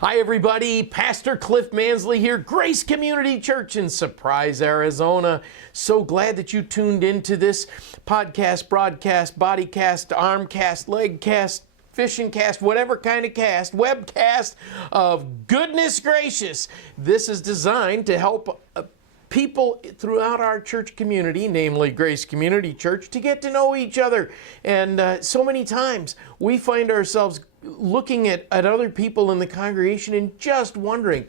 Hi, everybody. Pastor Cliff Mansley here, Grace Community Church in Surprise, Arizona. So glad that you tuned into this podcast, broadcast, bodycast, armcast, legcast, fishing cast, whatever kind of cast, webcast of goodness gracious. This is designed to help people throughout our church community, namely Grace Community Church, to get to know each other. And so many times we find ourselves looking at other people in the congregation and just wondering,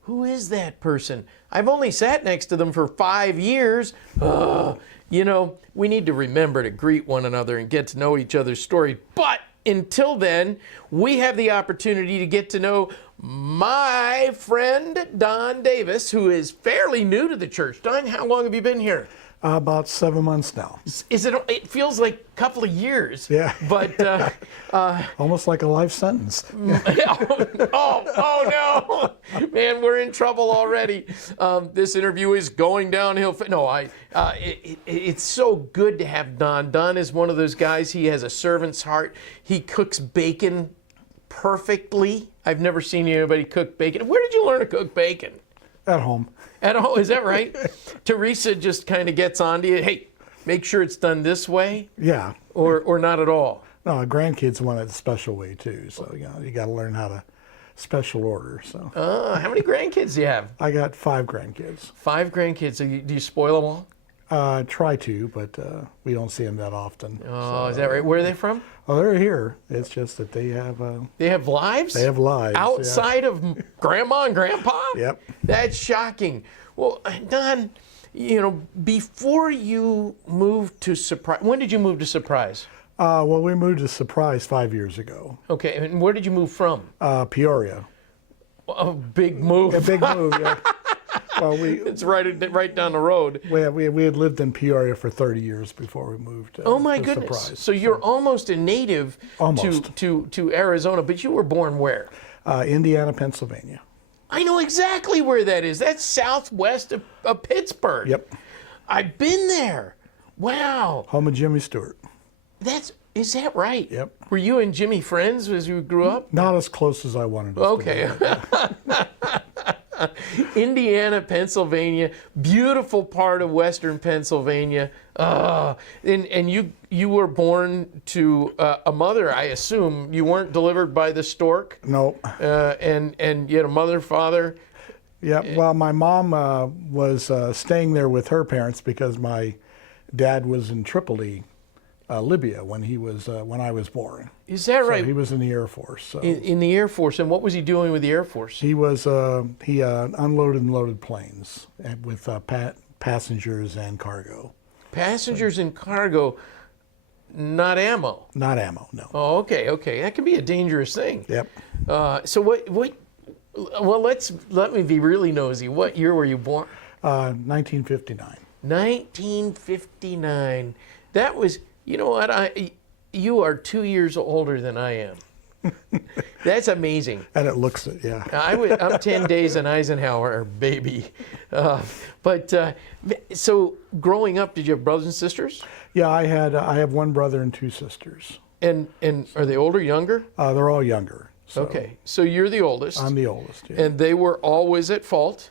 who is that person? I've only sat next to them for 5 years. You know, we need to remember to greet one another and get to know each other's story. But until then, we have the opportunity to get to know my friend Don Davis, who is fairly new to the church. Don, how long have you been here? About 7 months now. It feels like a couple of years. Yeah. But almost like a life sentence. Oh no, man, we're in trouble already. This interview is going downhill. It's so good to have Don. Don is one of those guys. He has a servant's heart. He cooks bacon perfectly. I've never seen anybody cook bacon. Where did you learn to cook bacon? At home. At home, is that right? Teresa just kind of gets on to you. Hey, make sure it's done this way. Yeah. Or not at all. No, grandkids want it a special way too. So you got to learn how to special order. So. How many grandkids do you have? I got 5 grandkids. 5 grandkids. So do you spoil them all? Try to, but we don't see them that often. Oh, is that right? Where are they from? Oh, they're here. It's just that they have. They have lives? They have lives. Outside of Grandma and Grandpa? Yep. That's shocking. Well, Don, before you moved to Surprise, when did you move to Surprise? Well, we moved to Surprise 5 years ago. Okay, and where did you move from? Peoria. A big move. A big move, yeah. Well, it's right down the road. We had lived in Peoria for 30 years before we moved. Oh my goodness! Surprise. So you're almost a native to Arizona, but you were born where? Indiana, Pennsylvania. I know exactly where that is. That's southwest of Pittsburgh. Yep. I've been there. Wow. Home of Jimmy Stewart. Is that right? Yep. Were you and Jimmy friends as you grew up? Not as close as I wanted us to be. Indiana, Pennsylvania, beautiful part of Western Pennsylvania. And you were born to a mother, I assume. You weren't delivered by the stork? Nope. And you had a mother, father? Yeah, well, my mom was staying there with her parents because my dad was in Tripoli, Libya, when I was born. Is that right? He was in the Air Force. So. In the Air Force, and what was he doing with the Air Force? He was he unloaded and loaded planes with passengers and cargo. Passengers and cargo, not ammo. Not ammo, no. Oh, okay. That can be a dangerous thing. Yep. So what? Well, let me be really nosy. What year were you born? 1959. 1959. That was. You know what? You are 2 years older than I am. That's amazing. And it looks it, yeah. I'm 10 days an Eisenhower baby. So growing up, did you have brothers and sisters? Yeah, I have one brother and 2 sisters. And are they older, younger? They're all younger. So okay, so you're the oldest. I'm the oldest, yeah. And they were always at fault,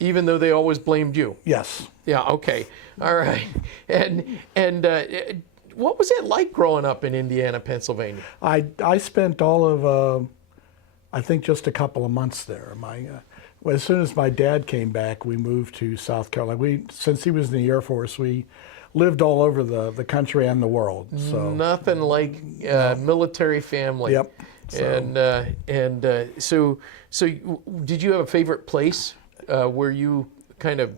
even though they always blamed you? Yes. Yeah, okay. All right. And what was it like growing up in Indiana, Pennsylvania? I spent all of, I think just a couple of months there. As soon as my dad came back, we moved to South Carolina. Since he was in the Air Force, we lived all over the country and the world. So nothing like military family. Yep. So did you have a favorite place where you kind of?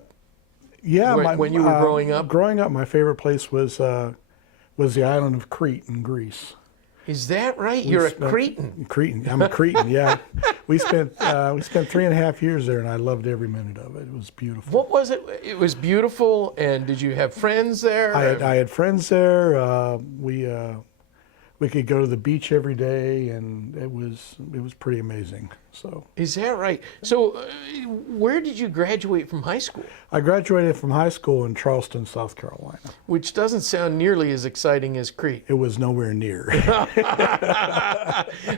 Yeah, when you were growing up. Growing up, my favorite place was the island of Crete in Greece. Is that right? You're a Cretan. Cretan. I'm a Cretan. Yeah. We spent 3.5 years there, and I loved every minute of it. It was beautiful. What was it? It was beautiful. And did you have friends there? I had friends there. We could go to the beach every day, and it was pretty amazing. So. Is that right? So, where did you graduate from high school? I graduated from high school in Charleston, South Carolina. Which doesn't sound nearly as exciting as Crete. It was nowhere near.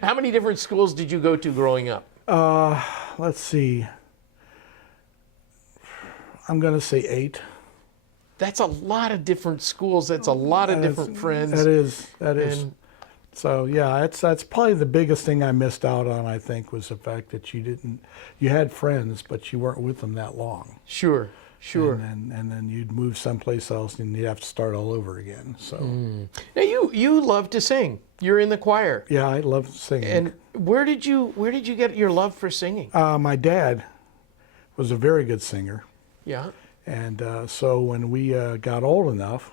How many different schools did you go to growing up? Let's see. I'm going to say 8. That's a lot of different schools. That's a lot of different friends. That is. And So yeah, that's probably the biggest thing I missed out on. I think was the fact that you had friends, but you weren't with them that long. sure. And then you'd move someplace else, and you'd have to start all over again. So Now you love to sing. You're in the choir. yeah, I love singing. And where did you get your love for singing? My dad was a very good singer, Yeah. and so when we got old enough,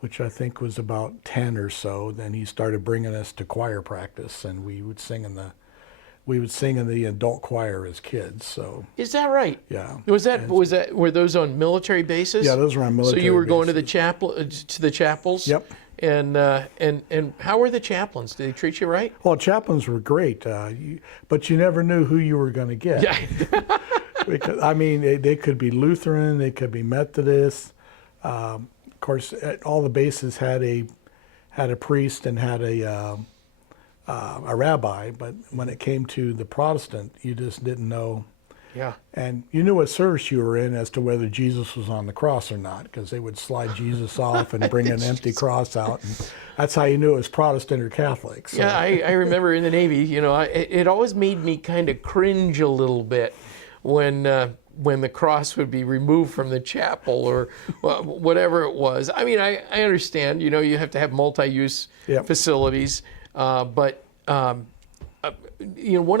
which I think was about 10 or so, then he started bringing us to choir practice, and we would sing in the adult choir as kids. So Is that right? yeah. Were those on military bases? Yeah, those were on military So you were going to bases. the chapels? Yep. And how were the chaplains? Did they treat you right? Well, chaplains were great, but you never knew who you were going to get. Yeah. Because, I mean, they could be Lutheran, they could be Methodist. Of course, all the bases had a priest and had a rabbi, but when it came to the Protestant, you just didn't know. Yeah. And you knew what service you were in as to whether Jesus was on the cross or not, because they would slide Jesus off and bring an empty cross out. And that's how you knew it was Protestant or Catholic. So. Yeah, I remember in the Navy, it always made me kind of cringe a little bit when the cross would be removed from the chapel or whatever it was. I mean, I understand, you have to have multi-use Yep. facilities, but one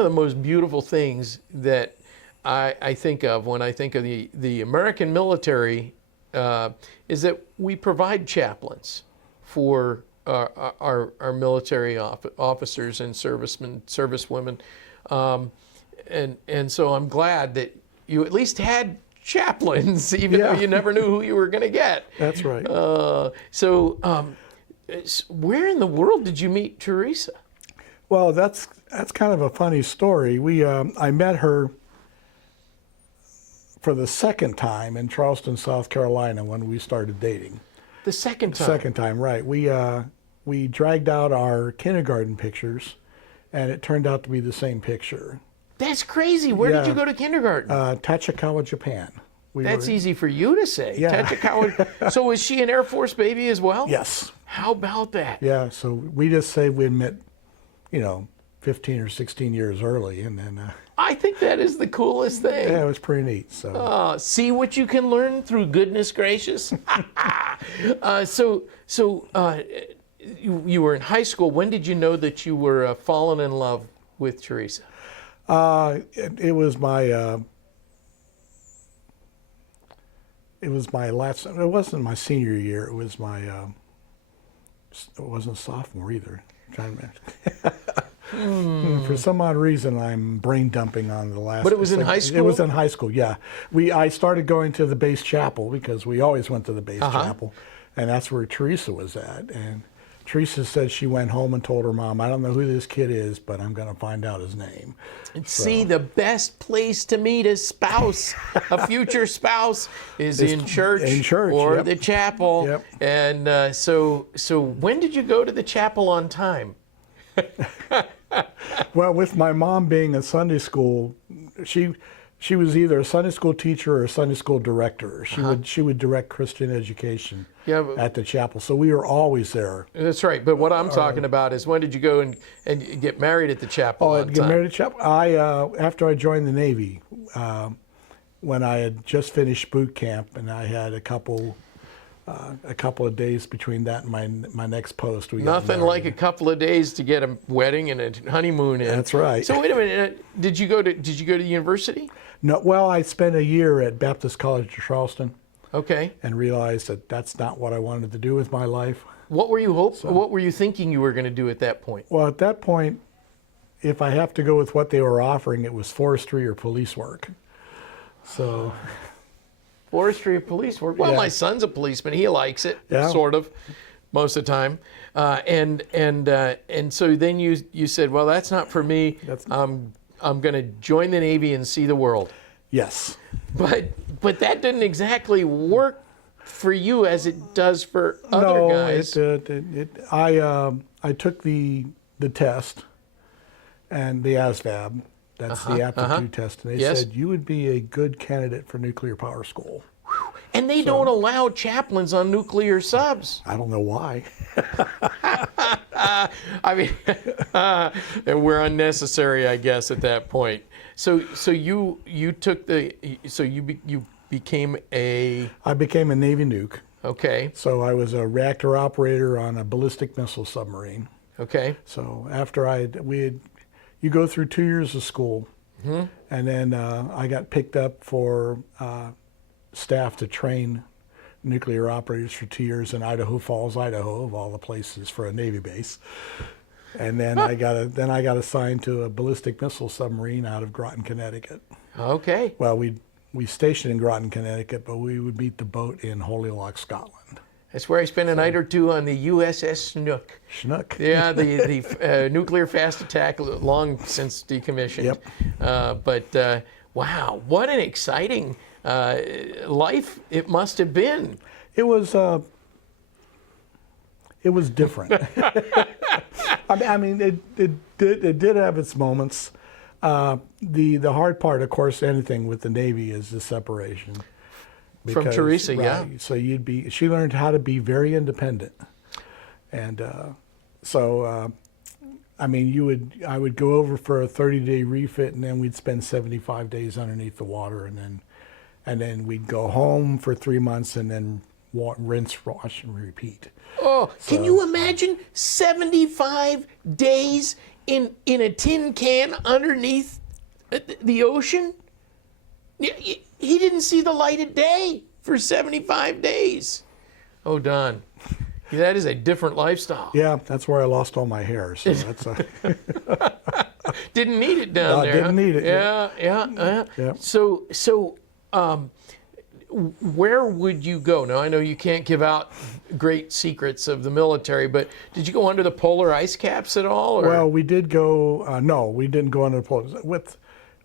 of the most beautiful things that I think of when I think of the American military is that we provide chaplains for our military officers and servicewomen. And so I'm glad that you at least had chaplains, even though Yeah. you never knew who you were going to get. That's right. Where in the world did you meet Teresa? Well, that's kind of a funny story. I met her for the second time in Charleston, South Carolina, when we started dating. The second time. Second time, right? We dragged out our kindergarten pictures, and it turned out to be the same picture. That's crazy. Where did Yeah. you go to kindergarten? Tachikawa, Japan. That's easy for you to say. Yeah. Tachikawa. So was she an Air Force baby as well? Yes. How about that? Yeah. So we just say we met, 15 or 16 years early, and then I think that is the coolest thing. yeah, it was pretty neat. So See what you can learn through goodness gracious. You were in high school. When did you know that you were fallen in love with Teresa? it was my last. It wasn't my senior year. It was my. It wasn't sophomore either. I'm trying to. For some odd reason, I'm brain dumping on the last. But it was in high school? It was in high school. Yeah, I started going to the base chapel because we always went to the base chapel, and that's where Teresa was at. And Teresa said she went home and told her mom, "I don't know who this kid is, but I'm going to find out his name." See, the best place to meet a spouse, a future spouse, is in church, or yep. the chapel. Yep. And so when did you go to the chapel on time? Well, with my mom being a Sunday school, she was either a Sunday school teacher or a Sunday school director. She would direct Christian education at the chapel, so we were always there. That's right. But what I'm talking about is when did you go and get married at the chapel? Oh, on I'd get time? married at chapel. After I joined the Navy, when I had just finished boot camp, and I had a couple of days between that and my next post. We got Nothing married. like a couple of days to get a wedding and a honeymoon in. That's right. So wait a minute. Did you go to university? No, well, I spent a year at Baptist College of Charleston. Okay. And realized that that's not what I wanted to do with my life. What were you What were you thinking you were going to do at that point? Well, at that point, if I have to go with what they were offering, it was forestry or police work. So, Forestry or police work? Well, Yeah. my son's a policeman. He likes it, Yeah. sort of, most of the time. And so then you said, well, that's not for me. I'm going to join the Navy and see the world. yes. But that didn't exactly work for you as it does for other guys. I took the test and the ASVAB, That's the aptitude test. And they Yes. said you would be a good candidate for nuclear power school. And they don't allow chaplains on nuclear subs. I don't know why. I mean, and we're unnecessary, I guess, at that point. So you took you became a I became a Navy nuke. okay. So I was a reactor operator on a ballistic missile submarine. Okay. So after you go through 2 years of school, and then I got picked up for staff to train nuclear operators for 2 years in Idaho Falls, Idaho, of all the places for a Navy base. And then I got assigned to a ballistic missile submarine out of Groton, Connecticut. Okay. Well, we stationed in Groton, Connecticut, but we would meet the boat in Holyloch, Scotland. That's where I spent a night or two on the USS Snook. Schnook. Yeah, the nuclear fast attack, long since decommissioned. Yep. But wow, what an exciting life it must have been. It was different. I mean, it did have its moments. The hard part, of course, anything with the Navy is the separation. From Teresa, yeah. So she learned how to be very independent, and I mean, I would go over for a 30-day refit, and then we'd spend 75 days underneath the water, and then we'd go home for 3 months, and then rinse, wash, and repeat. Oh, can you imagine 75 days in a tin can underneath the ocean? He didn't see the light of day for 75 days. Oh, Don, that is a different lifestyle. Yeah, that's where I lost all my hair. So that's Didn't need it down there. Didn't need it. Yeah. So, where would you go? Now, I know you can't give out great secrets of the military, but did you go under the polar ice caps at all? Or? Well, we did go. No, we didn't go under the polar.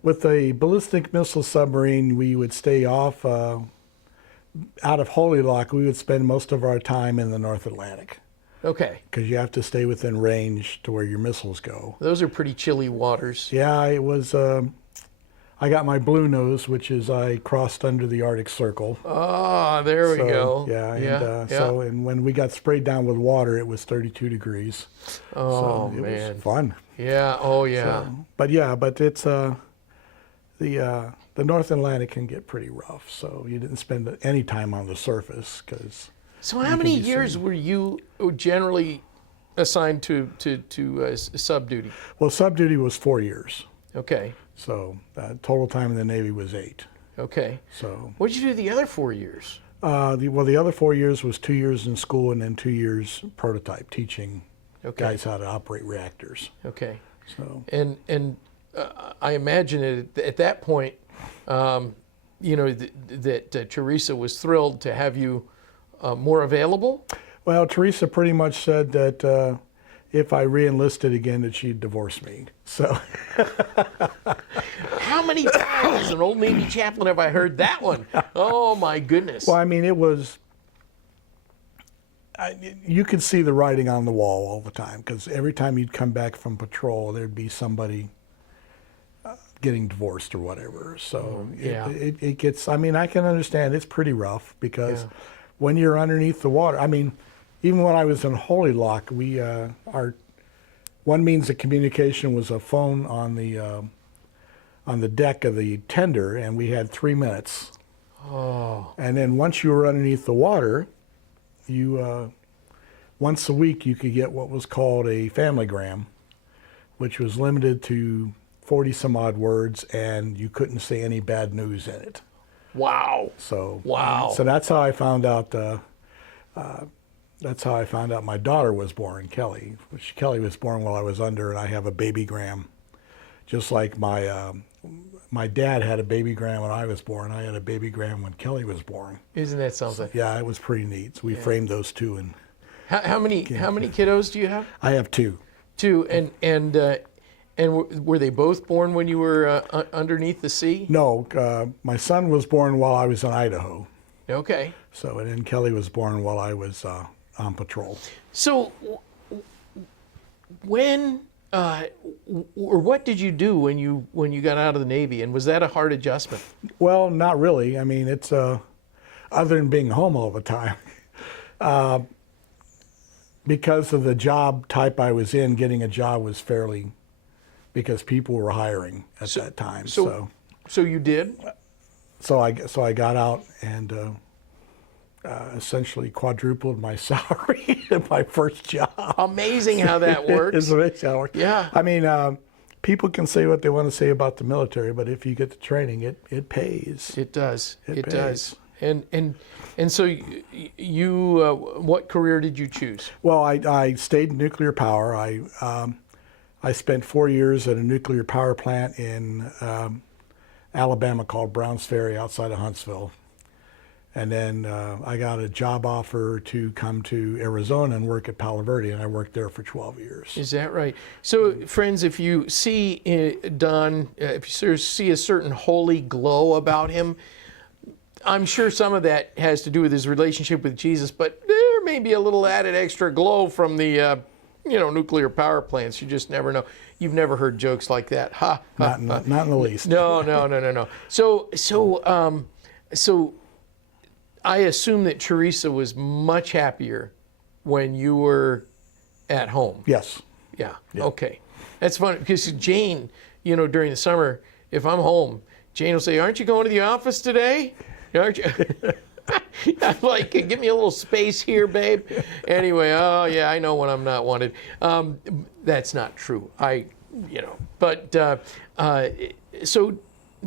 With a ballistic missile submarine, we would stay off out of Holyloch. We would spend most of our time in the North Atlantic. Okay. Because you have to stay within range to where your missiles go. Those are pretty chilly waters. Yeah, it was. I got my blue nose, which is I crossed under the Arctic Circle. Ah, there we go. Yeah, and when we got sprayed down with water, it was 32 degrees. Oh, so it man. was fun. Yeah. Oh, yeah. But it's the North Atlantic can get pretty rough. So you didn't spend any time on the surface because. So how many years were you generally assigned to sub duty? Well, sub duty was 4 years. Okay. So total time in the Navy was 8. Okay. So. What did you do the other 4 years? The other 4 years was 2 years in school and then 2 years prototype teaching guys how to operate reactors. Okay. So. And I imagine at that point, that Teresa was thrilled to have you more available. Well, Teresa pretty much said that if I re-enlisted again, that she'd divorce me. So. How many times as an old Navy chaplain have I heard that one? Oh my goodness. Well, I mean, it was. You could see the writing on the wall all the time because every time you'd come back from patrol, there'd be somebody getting divorced or whatever. So it gets. I mean, I can understand it's pretty rough because when you're underneath the water. I mean, even when I was in Holyloch, our one means of communication was a phone on the deck of the tender, and we had 3 minutes. Oh. And then once you were underneath the water, you once a week you could get what was called a familygram, which was limited to 40 some odd words, and you couldn't say any bad news in it. Wow. So wow. So that's how I found out. That's how I found out my daughter was born, Kelly. Kelly was born while I was under, and I have a babygram, just like my dad had a babygram when I was born. I had a babygram when Kelly was born. Isn't that something? Yeah, it was pretty neat. So we framed those two, and how many kiddos do you have? I have 2. 2, and were they both born when you were underneath the sea? No, my son was born while I was in Idaho. Okay. So, and then Kelly was born while I was on patrol. So, when or what did you do when you got out of the Navy, and was that a hard adjustment? Well, not really. I mean, it's other than being home all the time. Because of the job type I was in, getting a job was fairly, because people were hiring at that time. So you did? So I got out and essentially quadrupled my salary at my first job. Amazing how that works. It's amazing how it works. Yeah. I mean, people can say what they want to say about the military, but if you get the training, it pays. It does. It pays. does. And so you what career did you choose? Well, I stayed in nuclear power. I spent 4 years at a nuclear power plant in Alabama called Browns Ferry outside of Huntsville. And then I got a job offer to come to Arizona and work at Palo Verde, and I worked there for 12 years. Is that right? So, friends, if you see Don, if you sort of see a certain holy glow about him, I'm sure some of that has to do with his relationship with Jesus, but there may be a little added extra glow from the, nuclear power plants. You just never know. You've never heard jokes like that, ha? Not in the least. No. So I assume that Teresa was much happier when you were at home. Yes. Yeah. Okay. That's funny because Jane, during the summer, if I'm home, Jane will say, "Aren't you going to the office today? Aren't you?" I'm like, "Give me a little space here, babe." Anyway, oh yeah, I know when I'm not wanted. That's not true. So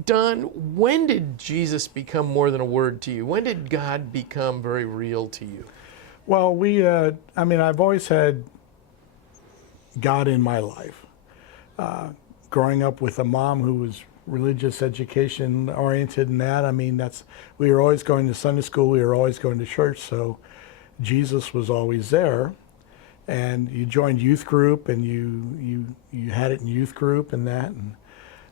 Don, when did Jesus become more than a word to you? When did God become very real to you? Well, I've always had God in my life. Growing up with a mom who was religious education oriented and that, we were always going to Sunday school, we were always going to church, so Jesus was always there. And you joined youth group and you had it in youth group and that.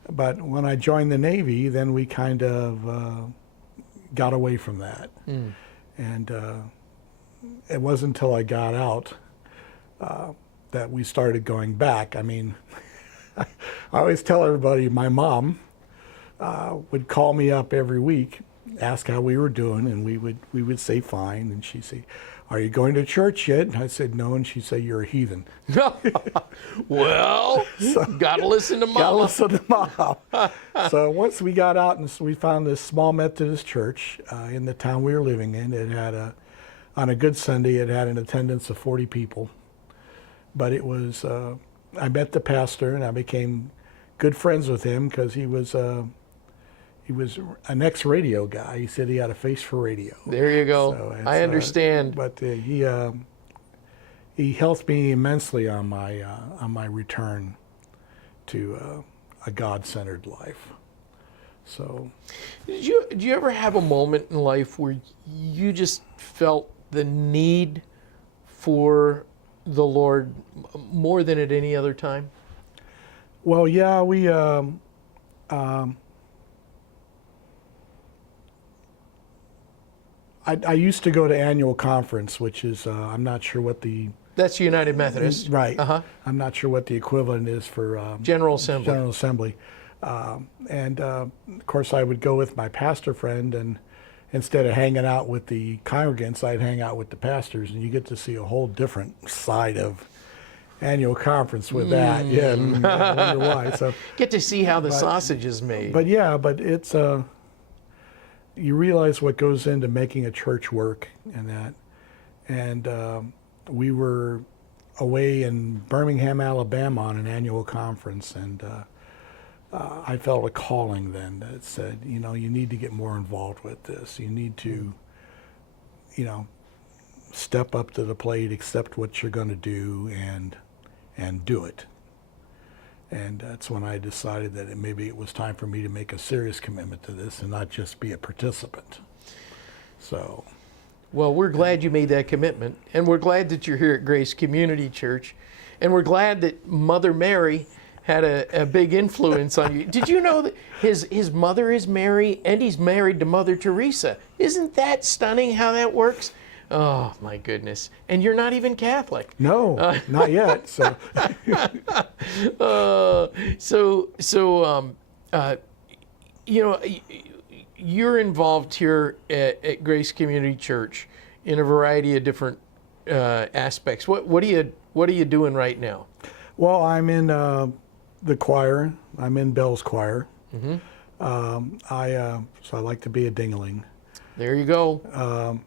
But when I joined the Navy, then we kind of got away from that. And it wasn't until I got out that we started going back. I mean, I always tell everybody my mom would call me up every week, ask how we were doing, and we would say fine, and she'd say, "Are you going to church yet?" And I said no, and she'd say, "You're a heathen." Well, gotta listen to Mama. Gotta listen to Mom. So once we got out and we found this small Methodist church in the town we were living in, it had on a good Sunday, it had an attendance of 40 people. But it was, I met the pastor and I became good friends with him because he was an ex-radio guy. He said he had a face for radio. There you go. So I understand. But he helped me immensely on my return to a God-centered life. So, did you ever have a moment in life where you just felt the need for the Lord more than at any other time? Well, yeah, we. I used to go to annual conference, which is I'm not sure what the That's United Methodist. right. Uh-huh. I'm not sure what the equivalent is for General Assembly. General Assembly. And of course, I would go with my pastor friend, and instead of hanging out with the congregants, I'd hang out with the pastors, and you get to see a whole different side of annual conference with that. Yeah, I wonder why. So Get to see how the sausage is made. but it's you realize what goes into making a church work and that. And we were away in Birmingham, Alabama on an annual conference, and I felt a calling then that said, you need to get more involved with this. You need to, step up to the plate, accept what you're going to do, and do it. And that's when I decided that maybe it was time for me to make a serious commitment to this and not just be a participant. So. Well, we're glad you made that commitment, and we're glad that you're here at Grace Community Church, and we're glad that Mother Mary had a big influence on you. Did you know that his mother is Mary, and he's married to Mother Teresa? Isn't that stunning how that works? Oh my goodness! And you're not even Catholic. No, not yet. So, you know, you're involved here at Grace Community Church in a variety of different aspects. What are you doing right now? well, I'm in the choir. I'm in Bell's choir. So I like to be a dingling. There you go.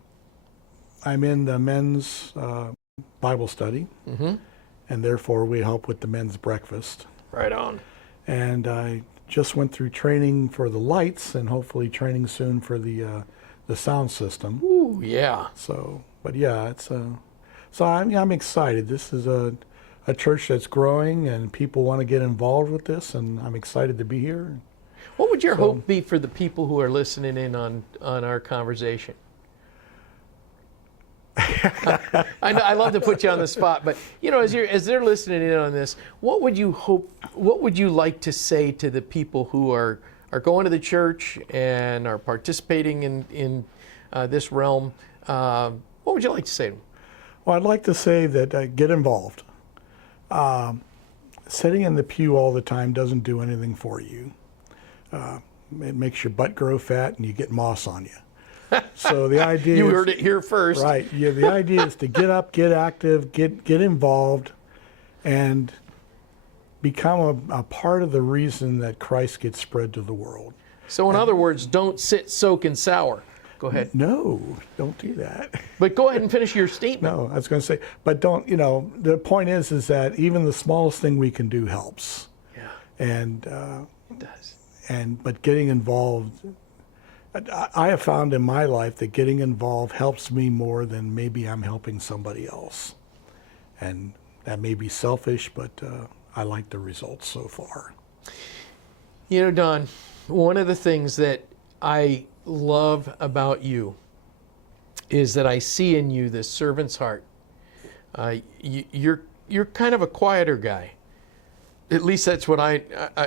I'm in the men's Bible study, and therefore we help with the men's breakfast. Right on. And I just went through training for the lights, and hopefully training soon for the sound system. Ooh, yeah. So, but yeah, it's so I'm excited. This is a church that's growing, and people want to get involved with this, and I'm excited to be here. What would your hope be for the people who are listening in on our conversation? I know I love to put you on the spot, but you know, as they're listening in on this, what would you hope? What would you like to say to the people who are going to the church and are participating in this realm? What would you like to say to them? Well, I'd like to say that get involved. Sitting in the pew all the time doesn't do anything for you. It makes your butt grow fat and you get moss on you. So the idea You is, heard it here first. right? Yeah, the idea is to get up, get active, get involved, and become a part of the reason that Christ gets spread to the world. So in other words, don't sit, soak, and sour. Go ahead. No, don't do that. But go ahead and finish your statement. No, I was going to say, but don't. You know, the point is that even the smallest thing we can do helps. Yeah, And it does. but getting involved, I have found in my life that getting involved helps me more than maybe I'm helping somebody else. And that may be selfish, but I like the results so far. You know, Don, one of the things that I love about you is that I see in you this servant's heart. You're kind of a quieter guy. At least that's what I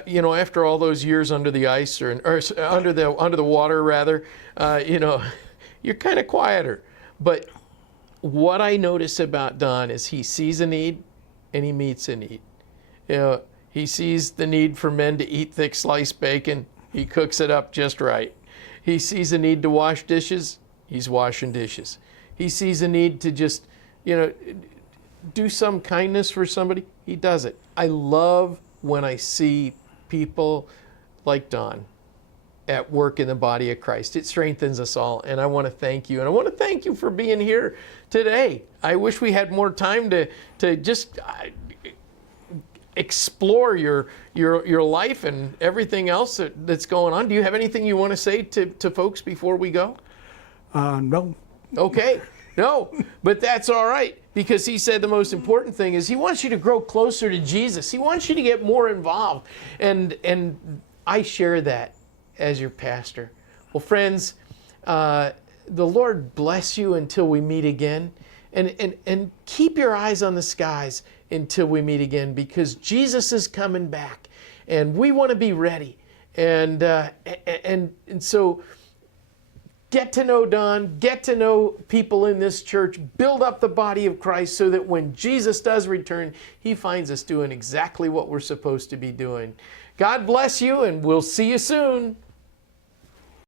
you know, after all those years under the ice or under the water rather, you know, you're kind of quieter. But what I notice about Don is he sees a need and he meets a need. You know, he sees the need for men to eat thick sliced bacon. He cooks it up just right. He sees a need to wash dishes. He's washing dishes. He sees a need to just, you know, do some kindness for somebody. He does it. I love when I see people like Don at work in the body of Christ. It strengthens us all, and I want to thank you. And I want to thank you for being here today. I wish we had more time to just explore your life and everything else that's going on. Do you have anything you want to say to folks before we go? No. Okay. No, but that's all right, because he said the most important thing is he wants you to grow closer to Jesus. He wants you to get more involved. And I share that as your pastor. Well, friends, the Lord bless you until we meet again. And keep your eyes on the skies until we meet again, because Jesus is coming back and we want to be ready. And so get to know Don, get to know people in this church, build up the body of Christ so that when Jesus does return, he finds us doing exactly what we're supposed to be doing. God bless you, and we'll see you soon.